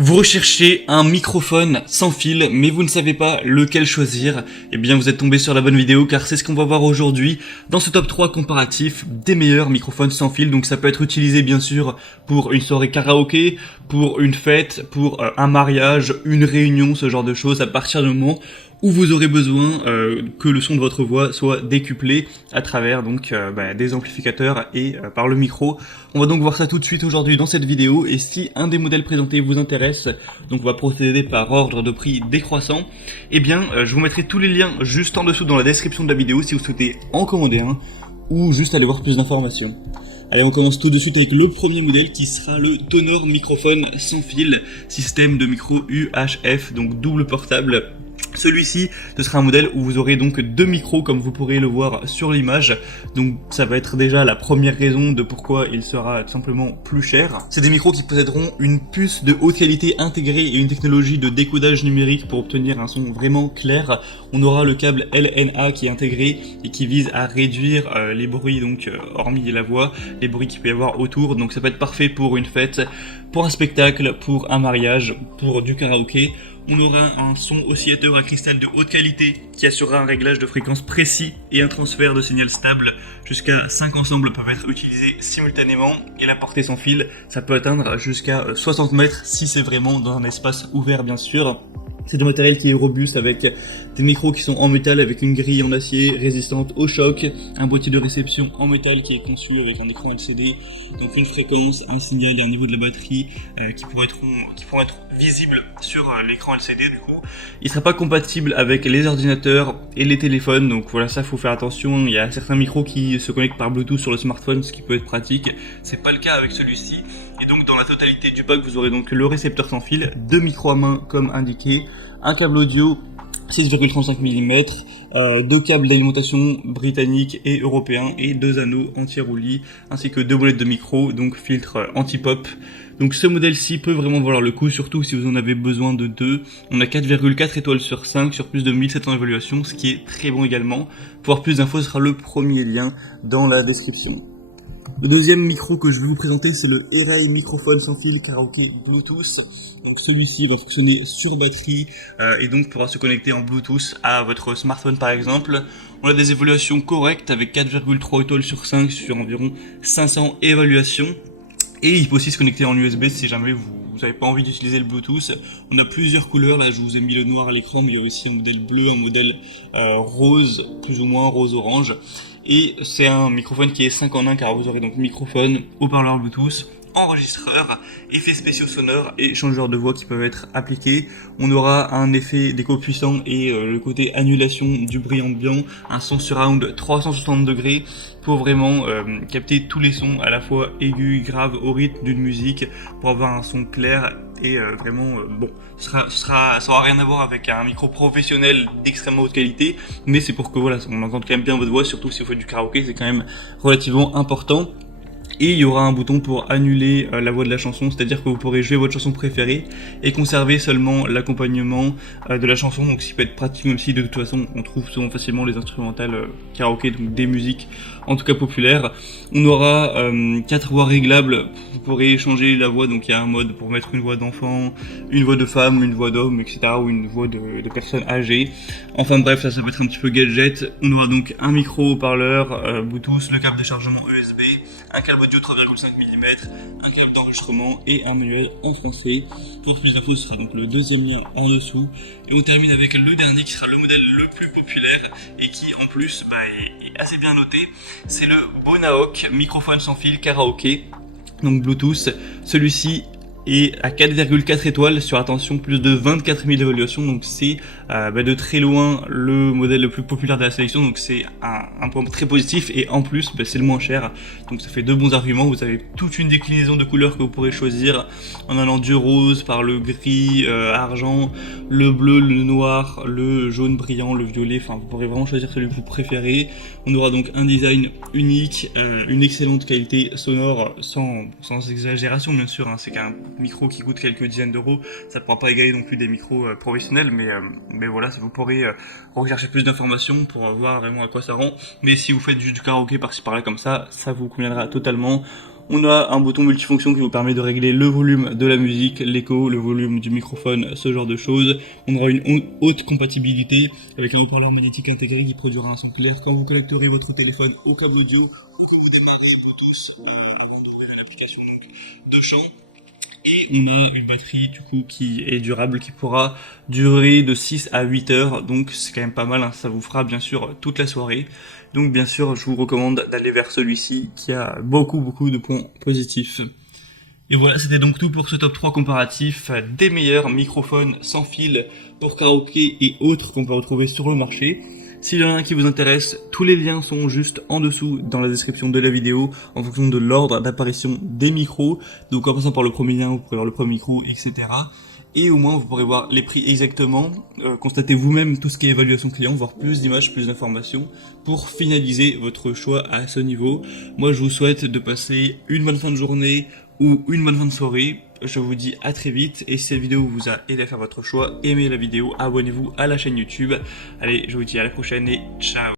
Vous recherchez un microphone sans fil, mais vous ne savez pas lequel choisir. Eh bien, vous êtes tombé sur la bonne vidéo, car c'est ce qu'on va voir aujourd'hui dans ce top 3 comparatif des meilleurs microphones sans fil. Donc ça peut être utilisé bien sûr pour une soirée karaoké, pour une fête, pour un mariage, une réunion, ce genre de choses, à partir du moment où vous aurez besoin que le son de votre voix soit décuplé à travers donc des amplificateurs et par le micro. On va donc voir ça tout de suite aujourd'hui dans cette vidéo, et si un des modèles présentés vous intéresse, donc on va procéder par ordre de prix décroissant, eh bien je vous mettrai tous les liens juste en dessous dans la description de la vidéo si vous souhaitez en commander un ou juste aller voir plus d'informations. Allez, on commence tout de suite avec le premier modèle qui sera le Tonor microphone sans fil, système de micro UHF, donc double portable. Celui-ci, ce sera un modèle où vous aurez donc deux micros comme vous pourrez le voir sur l'image, donc ça va être déjà la première raison de pourquoi il sera tout simplement plus cher. C'est des micros qui posséderont une puce de haute qualité intégrée et une technologie de décodage numérique pour obtenir un son vraiment clair. On aura le câble LNA qui est intégré et qui vise à réduire les bruits, donc hormis la voix, les bruits qu'il peut y avoir autour, donc ça peut être parfait pour une fête, pour un spectacle, pour un mariage, pour du karaoké. On aura un son oscillateur à cristal de haute qualité qui assurera un réglage de fréquence précis et un transfert de signal stable. Jusqu'à 5 ensembles peuvent être utilisés simultanément, et la portée sans fil, ça peut atteindre jusqu'à 60 mètres si c'est vraiment dans un espace ouvert bien sûr. C'est du matériel qui est robuste avec des micros qui sont en métal avec une grille en acier résistante au choc, un boîtier de réception en métal qui est conçu avec un écran LCD, donc une fréquence, un signal et un niveau de la batterie qui pourront être visibles sur l'écran LCD du coup. Il ne sera pas compatible avec les ordinateurs et les téléphones, donc voilà, ça faut faire attention. Il y a certains micros qui se connectent par Bluetooth sur le smartphone, ce qui peut être pratique. C'est pas le cas avec celui-ci. Et donc dans la totalité du pack, vous aurez donc le récepteur sans fil, deux micros à main comme indiqué, un câble audio 6,35 mm, deux câbles d'alimentation britanniques et européens et deux anneaux anti-roulis, ainsi que deux molettes de micro, donc filtre anti-pop. Donc ce modèle-ci peut vraiment valoir le coup, surtout si vous en avez besoin de deux. On a 4,4 étoiles sur 5 sur plus de 1700 évaluations, ce qui est très bon également. Pour avoir plus d'infos, ce sera le premier lien dans la description. Le deuxième micro que je vais vous présenter, c'est le Erey microphone sans fil karaoké Bluetooth. Donc celui-ci va fonctionner sur batterie et donc pourra se connecter en Bluetooth à votre smartphone par exemple. On a des évaluations correctes avec 4,3 étoiles sur 5 sur environ 500 évaluations. Et il peut aussi se connecter en USB si jamais vous n'avez pas envie d'utiliser le Bluetooth. On a plusieurs couleurs, là je vous ai mis le noir à l'écran, mais il y a aussi un modèle bleu, un modèle rose, plus ou moins rose-orange. Et c'est un microphone qui est 5 en 1 car vous aurez donc microphone, haut-parleur Bluetooth, enregistreur, effets spéciaux sonores et changeurs de voix qui peuvent être appliqués. On aura un effet d'écho puissant et le côté annulation du bruit ambiant, un son surround 360 degrés pour vraiment capter tous les sons à la fois aigus, graves, au rythme d'une musique, pour avoir un son clair et vraiment bon. Ça aura rien à voir avec un micro professionnel d'extrêmement haute qualité, mais c'est pour que voilà, on entende quand même bien votre voix, surtout si vous faites du karaoké, c'est quand même relativement important. Et il y aura un bouton pour annuler la voix de la chanson, c'est-à-dire que vous pourrez jouer votre chanson préférée et conserver seulement l'accompagnement de la chanson, donc ce qui peut être pratique, même si de toute façon on trouve souvent facilement les instrumentales karaoké, donc des musiques en tout cas populaires. On aura 4 voix réglables, vous pourrez changer la voix, donc il y a un mode pour mettre une voix d'enfant, une voix de femme, une voix d'homme, etc. ou une voix de personne âgée. Enfin bref, ça peut être un petit peu gadget. On aura donc un micro haut-parleur Bluetooth, le câble de chargement USB, un câble audio 3,5 mm, un câble d'enregistrement et un manuel en français. Pour plus d'infos, ce sera donc le deuxième lien en dessous. Et on termine avec le dernier qui sera le modèle le plus populaire et qui en plus est assez bien noté. C'est le Bonahawk microphone sans fil karaoké, donc Bluetooth. Celui-ci et à 4,4 étoiles sur, attention, plus de 24 000 évaluations, donc c'est de très loin le modèle le plus populaire de la sélection, donc c'est un point très positif, et en plus c'est le moins cher, donc ça fait deux bons arguments. Vous avez toute une déclinaison de couleurs que vous pourrez choisir en allant du rose par le gris, argent, le bleu, le noir, le jaune brillant, le violet, enfin vous pourrez vraiment choisir celui que vous préférez. On aura donc un design unique, une excellente qualité sonore, sans exagération bien sûr, hein. C'est qu'un micro qui coûte quelques dizaines d'euros, ça ne pourra pas égaler non plus des micros professionnels, mais voilà, vous pourrez rechercher plus d'informations pour voir vraiment à quoi ça rend. Mais si vous faites juste du karaoké par-ci par-là comme ça vous conviendra totalement. On a un bouton multifonction qui vous permet de régler le volume de la musique, l'écho, le volume du microphone, ce genre de choses. On aura une haute compatibilité avec un haut-parleur magnétique intégré qui produira un son clair quand vous connecterez votre téléphone au câble audio ou que vous démarrez Bluetooth avant d'ouvrir l'application de chant. Et on a une batterie du coup qui est durable, qui pourra durer de 6 à 8 heures, donc c'est quand même pas mal, hein. Ça vous fera bien sûr toute la soirée. Donc bien sûr je vous recommande d'aller vers celui-ci qui a beaucoup de points positifs. Et voilà, c'était donc tout pour ce top 3 comparatif des meilleurs microphones sans fil pour karaoké et autres qu'on peut retrouver sur le marché. S'il y en a un qui vous intéresse, tous les liens sont juste en dessous dans la description de la vidéo en fonction de l'ordre d'apparition des micros. Donc en passant par le premier lien, vous pourrez voir le premier micro, etc. Et au moins vous pourrez voir les prix exactement, constatez vous-même tout ce qui est évaluation client, voir plus d'images, plus d'informations pour finaliser votre choix à ce niveau. Moi je vous souhaite de passer une bonne fin de journée ou une bonne fin de soirée. Je vous dis à très vite, et si cette vidéo vous a aidé à faire votre choix, aimez la vidéo, abonnez-vous à la chaîne YouTube. Allez, je vous dis à la prochaine et ciao.